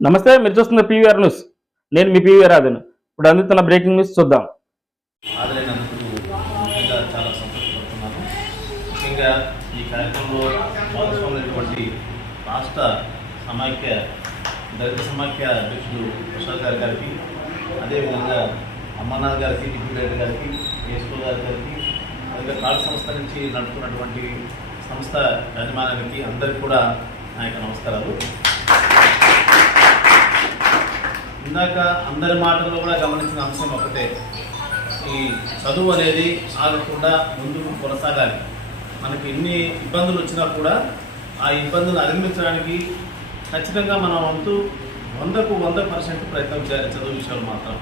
నమస్తే మీరు చూస్తున్న పీవీఆర్ న్యూస్ నేను మీ పీవీఆర్ ఆదను. ఇప్పుడు అందుతున్న బ్రేకింగ్ న్యూస్ చూద్దాం. హాజరైనందుకు చాలా సంతోషపడుతున్నాను. ముఖ్యంగా ఈ కార్యక్రమంలో భాగస్వామైనటువంటి రాష్ట్ర సమాఖ్య దళిత సమాఖ్య అధ్యక్షుడు ప్రసాద్ గారి గారికి అదేవిధంగా అమర్నాథ్ గారికి డిప్యూటీ డైరెక్టర్ గారికి ఏస్కో గారి గారికి అదే కాళ్ళ సంస్థ నుంచి నడుపుకున్నటువంటి సంస్థ యాజమాన్యానికి అందరికీ కూడా నా యొక్క నమస్కారాలు. ఇందాక అందరి మాటల్లో కూడా గమనించిన అంశం ఒకటే. ఈ చదువు అనేది ఆగకుండా ముందుకు కొనసాగాలి. మనకి ఎన్ని ఇబ్బందులు వచ్చినా కూడా ఆ ఇబ్బందులు అధిగమించడానికి ఖచ్చితంగా మన వంతు వందకు వంద పర్సెంట్ ప్రయత్నం చేయాలి చదువు విషయాలు మాత్రం.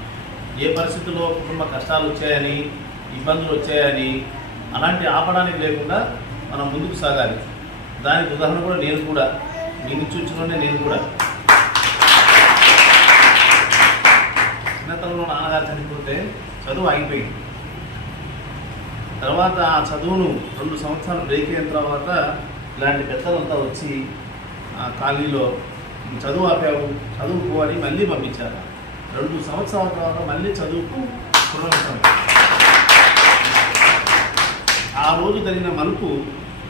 ఏ పరిస్థితుల్లో కుటుంబ కష్టాలు వచ్చాయని ఇబ్బందులు వచ్చాయని అలాంటి ఆపడానికి లేకుండా మనం ముందుకు సాగాలి. దానికి ఉదాహరణ కూడా నేను కూడా నిన్ను చూచిలోనే నేను కూడా. చదువు ఆగిపోయింది. తర్వాత ఆ చదువును రెండు సంవత్సరాలు బ్రేక్ అయిన తర్వాత ఇలాంటి పెద్దలంతా వచ్చి ఆ ఖాళీలో చదువు ఆపావు చదువుకు అని మళ్ళీ పంపించారు. రెండు సంవత్సరాల తర్వాత మళ్ళీ చదువుకు ఆ రోజు జరిగిన మలుపు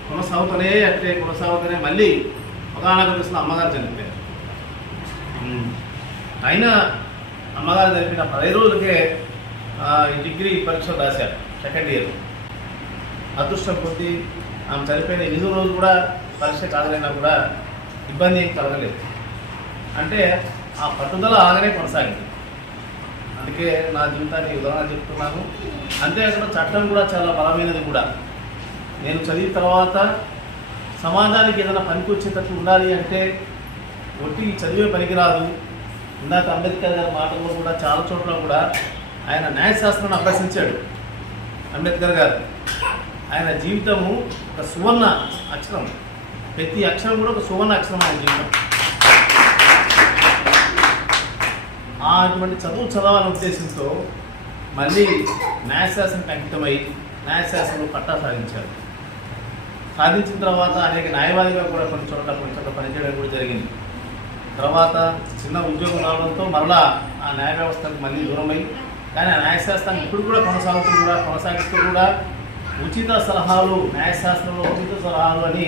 కొనసాగుతూనే అట్లే కొనసాగుతూనే మళ్ళీ ఒకనొక దశలో అమ్మగారు చనిపోయారు. అయినా అమ్మగారు జరిపిన పది రోజులకే డిగ్రీ పరీక్షలు రాశారు సెకండ్ ఇయర్ అదృష్టం కొద్దీ ఆమె చనిపోయిన ఎనిమిది రోజులు కూడా పరీక్ష కాదలైనా కూడా ఇబ్బంది ఏం కలగలేదు. అంటే ఆ పట్టుదల ఆగనే కొనసాగింది. అందుకే నా జీవితాన్ని ఉదాహరణ చెప్తున్నాను. అంతేకాకుండా చట్టం కూడా చాలా బలమైనది కూడా. నేను చదివిన తర్వాత సమాజానికి ఏదైనా పనికొచ్చేటట్టు ఉండాలి అంటే ఒట్టి చదివే పనికిరాదు. ఇందాక అంబేద్కర్ గారి మాటల్లో కూడా చాలా చోట్ల కూడా ఆయన న్యాయశాస్త్రాన్ని అభ్యసించాడు. అంబేద్కర్ గారు. ఆయన జీవితము ఒక సువర్ణ అక్షరం. ప్రతి అక్షరం కూడా ఒక సువర్ణ అక్షరం ఆయన జీవితం. ఆ అటువంటి చదువు చదవాలనే ఉద్దేశంతో మళ్ళీ న్యాయశాస్త్రం అంకితమై న్యాయశాస్త్రంలో పట్టా సాధించారు. సాధించిన తర్వాత అనేక న్యాయవాదిగా కూడా కొన్ని చోట్ల కొన్ని చోట్ల పనిచేయడం కూడా జరిగింది. తర్వాత చిన్న ఉద్యోగం రావడంతో మరలా ఆ న్యాయ వ్యవస్థకు మళ్ళీ దూరమై కానీ ఆ న్యాయశాస్త్రం ఇప్పుడు కూడా కొనసాగుతూ కూడా కొనసాగిస్తూ కూడా ఉచిత సలహాలు న్యాయశాస్త్రంలో ఉచిత సలహాలు అని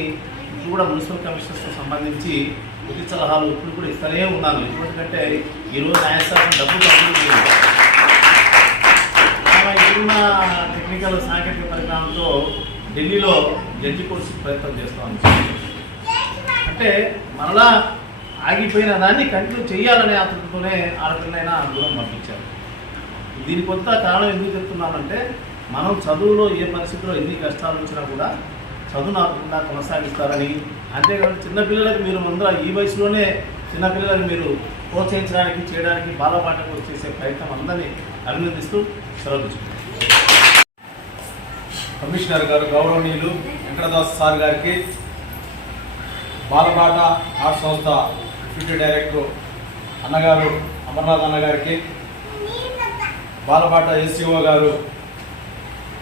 ఇప్పుడు కూడా మున్సిపల్ కమిషనర్స్తో సంబంధించి ఉచిత సలహాలు ఇప్పుడు కూడా ఇస్తూనే ఉన్నాను. ఎందుకంటే ఈరోజు న్యాయశాస్త్రం డబ్బులు అభివృద్ధి ఇప్పుడున్న టెక్నికల్ సాంకేతిక పరిజ్ఞానంతో ఢిల్లీలో జడ్జి కోర్సు ప్రయత్నం చేస్తాం అంటే మరలా ఆగిపోయిన దాన్ని కంటిన్యూ చేయాలనే అతనితోనే ఆడపిల్లైనా దూరం పంపించారు. దీని కొత్త కారణం ఎందుకు చెప్తున్నానంటే మనం చదువులో ఏ పరిస్థితిలో ఎన్ని కష్టాలు వచ్చినా కూడా చదువు నాకుండా కొనసాగిస్తారని. అంతేకాదు చిన్నపిల్లలకు మీరు ముందర ఈ వయసులోనే చిన్నపిల్లలకు మీరు ప్రోత్సహించడానికి చేయడానికి బాలపాఠకు చేసే ప్రయత్నం అందరినీ అభినందిస్తూ సెలవు కమిషనర్ గారు గౌరవనీయులు వెంకటదాస్ సార్ గారికి బాలబాట ఆర్ట్ సంస్థ డిప్యూటీ డైరెక్టర్ అన్నగారు అమర్నాథ్ అన్నగారికి బాలబాట ఎస్సీఓ గారు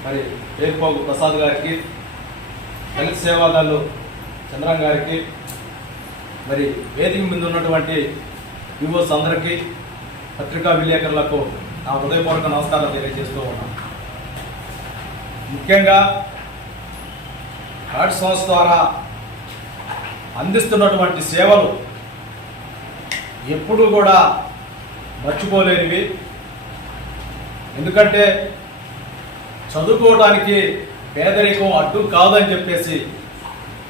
మరి వేర్పోగు ప్రసాద్ గారికి దళిత సేవాదారులు చంద్రం గారికి మరి వేదిక మీద ఉన్నటువంటి యువస్ అందరికీ పత్రికా విలేకరులకు నా హృదయపూర్వక నమస్కారాలు తెలియజేస్తూ ఉన్నాను. ముఖ్యంగా కార్డ్ సంస్థ ద్వారా అందిస్తున్నటువంటి సేవలు ఎప్పుడూ కూడా మర్చిపోలేనివి. ఎందుకంటే చదువుకోవడానికి పేదరికం అడ్డు కాదని చెప్పేసి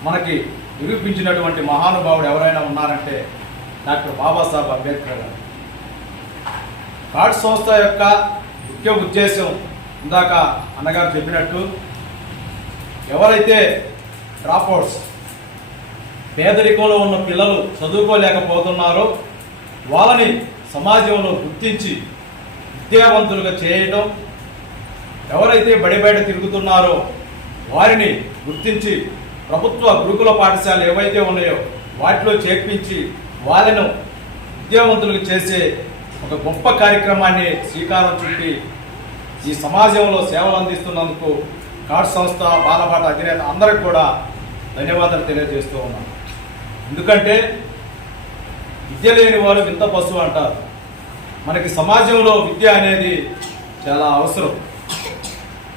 మనకి నిరూపించినటువంటి మహానుభావుడు ఎవరైనా ఉన్నారంటే డాక్టర్ బాబాసాహెబ్ అంబేద్కర్ గారు. కార్డ్ సంస్థ యొక్క ముఖ్య ఉద్దేశం ఇందాక అన్నగారు చెప్పినట్టు ఎవరైతే డ్రాప్అవుట్స్ పేదరికంలో ఉన్న పిల్లలు చదువుకోలేకపోతున్నారో వాళ్ళని సమాజంలో గుర్తించి విద్యావంతులుగా చేయటం ఎవరైతే బడి బయట తిరుగుతున్నారో వారిని గుర్తించి ప్రభుత్వ గురుకుల పాఠశాలలు ఏవైతే ఉన్నాయో వాటిలో చేర్పించి వాళ్ళను విద్యావంతులకు చేసే ఒక గొప్ప కార్యక్రమాన్ని శ్రీకారం చుట్టి ఈ సమాజంలో సేవలు అందిస్తున్నందుకు కార్డ్ సంస్థ బాలబాట అధినేత అందరికి కూడా ధన్యవాదాలు తెలియజేస్తూ ఉన్నాను. ఎందుకంటే విద్య లేని వారు వింత పశువు అంటారు. మనకి సమాజంలో విద్య అనేది చాలా అవసరం.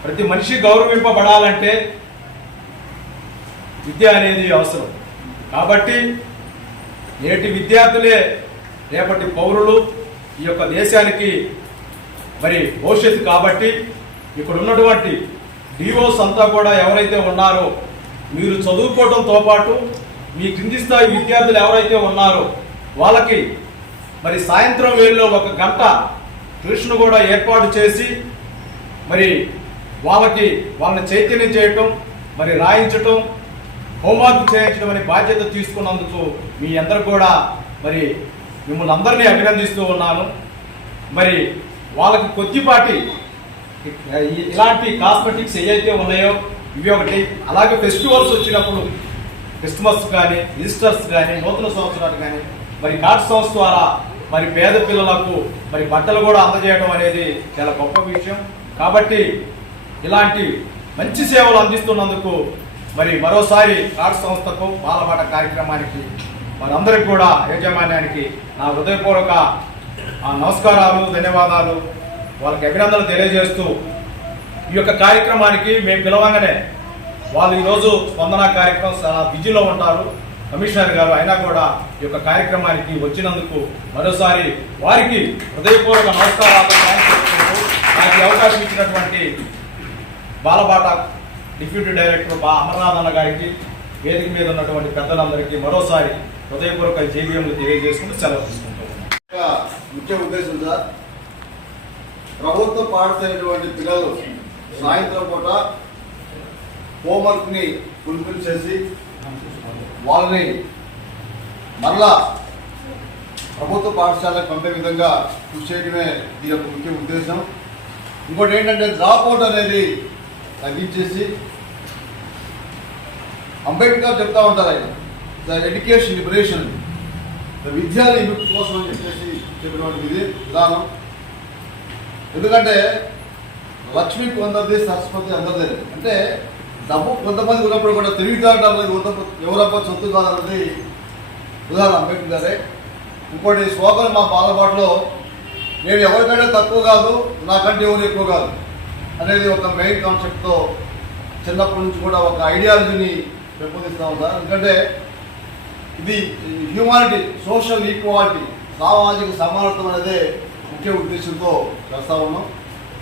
ప్రతి మనిషి గౌరవింపబడాలంటే విద్య అనేది అవసరం. కాబట్టి నేటి విద్యార్థులే రేపటి పౌరులు ఈ యొక్క దేశానికి మరి భవిష్యత్తు కాబట్టి ఇక్కడ ఉన్నటువంటి డివోస్ అంతా కూడా ఎవరైతే ఉన్నారో మీరు చదువుకోవడంతో పాటు మీ కింది స్థాయి విద్యార్థులు ఎవరైతే ఉన్నారో వాళ్ళకి మరి సాయంత్రం వేళలో ఒక గంట ట్యూషన్ కూడా ఏర్పాటు చేసి మరి వాళ్ళకి వాళ్ళని చైతన్యం చేయటం మరి రాయించటం హోంవర్క్ చేయించడం అనే బాధ్యత తీసుకున్నందుకు మీ అందరు కూడా మరి మిమ్మల్ని అందరినీ అభినందిస్తూ ఉన్నాను. మరి వాళ్ళకి కొద్దిపాటి ఇలాంటి కాస్మెటిక్స్ ఏవైతే ఉన్నాయో ఇవి ఒకటి. అలాగే ఫెస్టివల్స్ వచ్చినప్పుడు క్రిస్మస్ కానీ ఈస్టర్స్ కానీ నూతన సంవత్సరాలు కానీ మరి కార్డ్ సంస్థ ద్వారా మరి పేద పిల్లలకు మరి బట్టలు కూడా అందజేయడం అనేది చాలా గొప్ప విషయం. కాబట్టి ఇలాంటి మంచి సేవలు అందిస్తున్నందుకు మరి మరోసారి కార్డ్ సంస్థకు బాలబాట కార్యక్రమానికి వారందరికీ కూడా యాజమాన్యానికి నా హృదయపూర్వక ఆ, నమస్కారాలు ధన్యవాదాలు. వాళ్ళకి అభినందనలు తెలియజేస్తూ ఈ యొక్క కార్యక్రమానికి మేము పిలవంగానే వాళ్ళు ఈరోజు స్పందన కార్యక్రమం చాలా బిజీలో ఉంటారు. కమిషనర్ గారు అయినా కూడా ఈ యొక్క కార్యక్రమానికి వచ్చినందుకు మరోసారి వారికి హృదయపూర్వక నమస్కారాలు నాకు అవకాశం ఇచ్చినటువంటి బాలబాట డిప్యూటీ డైరెక్టర్ బా అమర్నాథ్ అన్న గారికి వేదిక మీద ఉన్నటువంటి పెద్దలందరికీ మరోసారి హృదయపూర్వక జేబీఎంలు తెలియజేసుకుంటూ సెలవు తీసుకుంటూ ముఖ్య ఉద్దేశం సార్ ప్రభుత్వ పాఠశాలటువంటి పిల్లలు సాయంత్రం పూట హోంవర్క్ని ఫుల్ఫిల్ చేసి వాళ్ళని మరలా ప్రభుత్వ పాఠశాలకు పంపే విధంగా కృషి చేయడమే ఈ యొక్క ముఖ్య ఉద్దేశం. ఇంకోటి ఏంటంటే డ్రాప్ అవుట్ అనేది తగ్గించేసి అంబేద్కర్ చెప్తా ఉంటారు ఆయన ద ఎడ్యుకేషన్ లిబరేషన్ విద్యాలయ విముక్తి కోసం అని చెప్పేసి చెప్పినటువంటి ఇది విధానం. ఎందుకంటే లక్ష్మి కొందరిది సరస్వతి అందరిది అంటే డబ్బు కొంతమంది ఉన్నప్పుడు కూడా తెలివితేటలు అనేది కొంత- ఎవరబ్బా సొత్తు కాదన్నది ఉదాహరణ అంబేద్కర్ గారే. ఇంకోటి శ్లోకం మా బాలపాటలో నేను ఎవరికంటే తక్కువ కాదు నాకంటే ఎవరు ఎక్కువ కాదు అనేది ఒక మెయిన్ కాన్సెప్ట్తో చిన్నప్పటి నుంచి కూడా ఒక ఐడియాలజీని పెంపొందిస్తాం సార్. ఎందుకంటే ఇది హ్యూమానిటీ సోషల్ ఈక్వాలిటీ సామాజిక సమానత్వం అనేదే ముఖ్య ఉద్దేశంతో చేస్తా ఉన్నాం.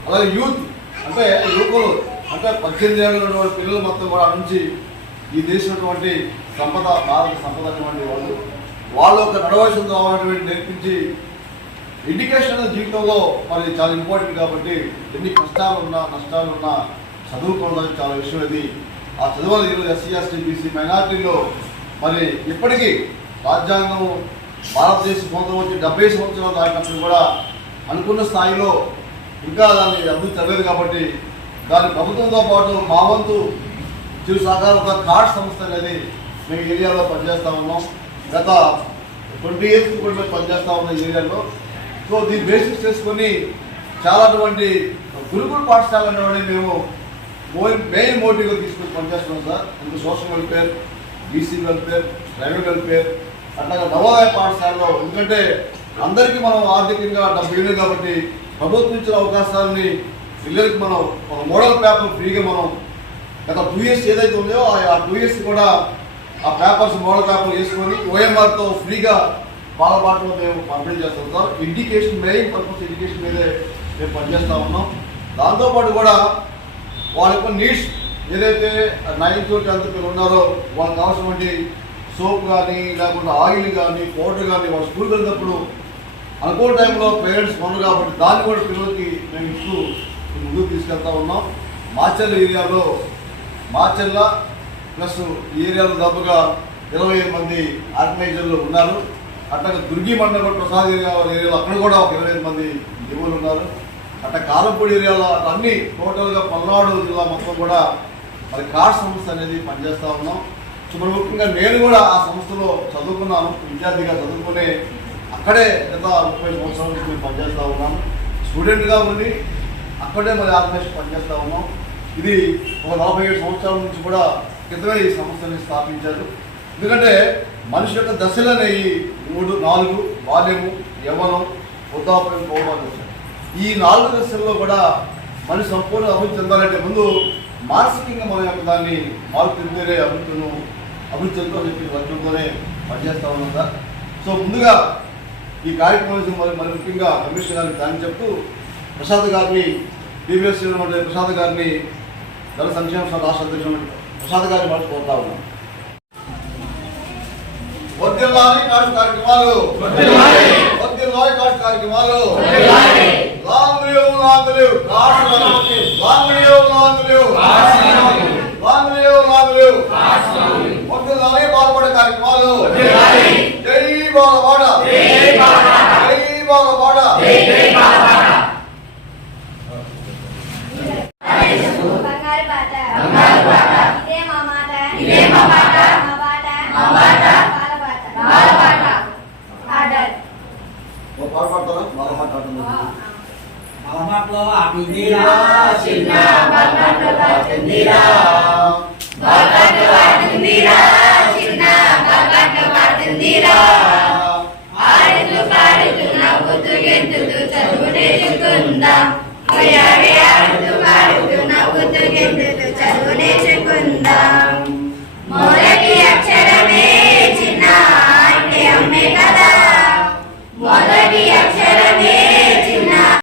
అలాగే యూత్ అంటే యువకులు అంటే పద్దెనిమిది ఏళ్ళ ఉన్నటువంటి పిల్లలు మొత్తం కూడా నుంచి ఈ దేశమైనటువంటి సంపద భారత సంపద అటువంటి వాళ్ళు వాళ్ళు ఒక నడవలసిన కావాలన్నటువంటి నేర్పించి ఎడ్యుకేషన్ అనేది జీవితంలో మరి చాలా ఇంపార్టెంట్ కాబట్టి ఎన్ని కష్టాలు ఉన్నా నష్టాలు ఉన్నా చదువుకోవడం చాలా విషయం ఇది. ఆ చదువులు ఈరోజు ఎస్సీ ఎస్టీ బీసీ మైనార్టీలో మరి ఇప్పటికీ రాజ్యాంగం భారతదేశం పొందడం వచ్చి డెబ్బై సంవత్సరాలు దాటినప్పుడు కూడా అనుకున్న స్థాయిలో ఇంకా దాన్ని అభివృద్ధి జరగదు కాబట్టి దాని ప్రభుత్వంతో పాటు మా వంతు చిరు సహకార ఒక కార్డ్ సంస్థ అనేది మేము ఏరియాలో పనిచేస్తూ ఉన్నాం. గత ట్వంటీ ఇయర్స్ కూడా మేము పనిచేస్తూ ఉన్నాం ఈ ఏరియాలో. సో దీన్ని బేసిస్ చేసుకొని చాలా అటువంటి గురుకుల పాఠశాల అనేవి మేము మెయిన్ మోటివ్గా తీసుకొని పనిచేస్తున్నాం సార్. ఇందుకు social welfare BC welfare tribal welfare అట్లాగే నవోదయ పాఠశాలలో ఎందుకంటే అందరికీ మనం ఆర్థికంగా డబ్బు ఇవ్వలేదు కాబట్టి ప్రభుత్వం ఇచ్చిన అవకాశాలని పిల్లలకి మనం ఒక మోడల్ పేపర్ ఫ్రీగా మనం గత టూ ఇయర్స్ ఏదైతే ఉందో ఆ టూ ఇయర్స్ కూడా ఆ పేపర్స్ మోడల్ పేపర్ వేసుకొని ఓఎంఆర్తో ఫ్రీగా బాలబాటలో మేము పంపిణీ చేస్తుంటాం ఎడ్యుకేషన్ మెయిన్ పర్పస్ ఎడ్యుకేషన్ మీదే మేము పనిచేస్తూ ఉన్నాం. దాంతోపాటు కూడా వాళ్ళ యొక్క నీడ్స్ ఏదైతే నైన్త్ టెన్త్ పిల్లలు ఉన్నారో వాళ్ళకి కావాల్సినటువంటి సోప్ కానీ లేకుంటే ఆయిల్ కానీ పౌడర్ కానీ వాళ్ళ స్కూల్కి వెళ్ళినప్పుడు అనుకోని టైంలో పేరెంట్స్ కొనరు కాబట్టి దాన్ని కూడా పిల్లలకి మేము ఇస్తూ ముందుకు తీసుకెళ్తా ఉన్నాం. మాచెల్ ఏరియాలో మాచెల్ల ప్లస్ ఈ ఏరియాలో దాదాపుగా ఇరవై ఐదు మంది ఆర్గనైజర్లు ఉన్నారు. అట్లాగే దుర్గి మండలం ప్రసాద్ ఏరియా ఏరియాలో అక్కడ కూడా ఒక ఇరవై ఐదు మంది యువకులు ఉన్నారు. అట్లా కాలంపూడి ఏరియాలో అన్ని టోటల్గా పల్నాడు జిల్లా మొత్తం కూడా మరి కార్ సంస్థ అనేది పనిచేస్తూ ఉన్నాం. సో ముఖ్యంగా నేను కూడా ఆ సంస్థలో చదువుకున్నాను. విద్యార్థిగా చదువుకునే అక్కడే గత ముప్పై సంవత్సరాల నుంచి మేము పనిచేస్తూ ఉన్నాను. స్టూడెంట్గా ఉండి అక్కడే మరి ఆర్గనైజేషన్ పనిచేస్తూ ఉన్నాం. ఇది ఒక నలభై ఏడు సంవత్సరాల నుంచి కూడా క్రితమే ఈ సంస్థని స్థాపించారు. ఎందుకంటే మనిషి యొక్క దశలనే ఈ మూడు నాలుగు బాల్యము యవ్వనం వృద్ధాప్యం పౌర్ణాలు ఈ నాలుగు దశల్లో కూడా మనిషి సంపూర్ణ అభివృద్ధి చెందాలంటే ముందు మానసికంగా మన యొక్క దాన్ని మార్పు తిరిగితే అభివృద్ధిను అభివృద్ధి చెందుతో చెప్పి వర్గంతోనే పనిచేస్తా ఉన్నాం సార్. సో ముందుగా ఈ కార్యక్రమం మరి మరి ముఖ్యంగా కమిషన్ గారికి దాన్ని చెప్తూ ప్రసాద్ గారిని బీబీఎస్ ప్రసాద్ గారిని ధన సంక్షేమ రాష్ట్ర అధ్యక్షుడు ప్రసాద్ గారిని మనసు కోరుతా ఉన్నాం. వర్దిల్లాలి కాటు కార్యక్రమాలు. వర్దిల్లాలి కాటు కార్యక్రమాలు. Long live long live long live long live long live long live వర్దిల్లాలి కార్యక్రమాలు. జై బాలవాడ జై బాలవాడ బంగారు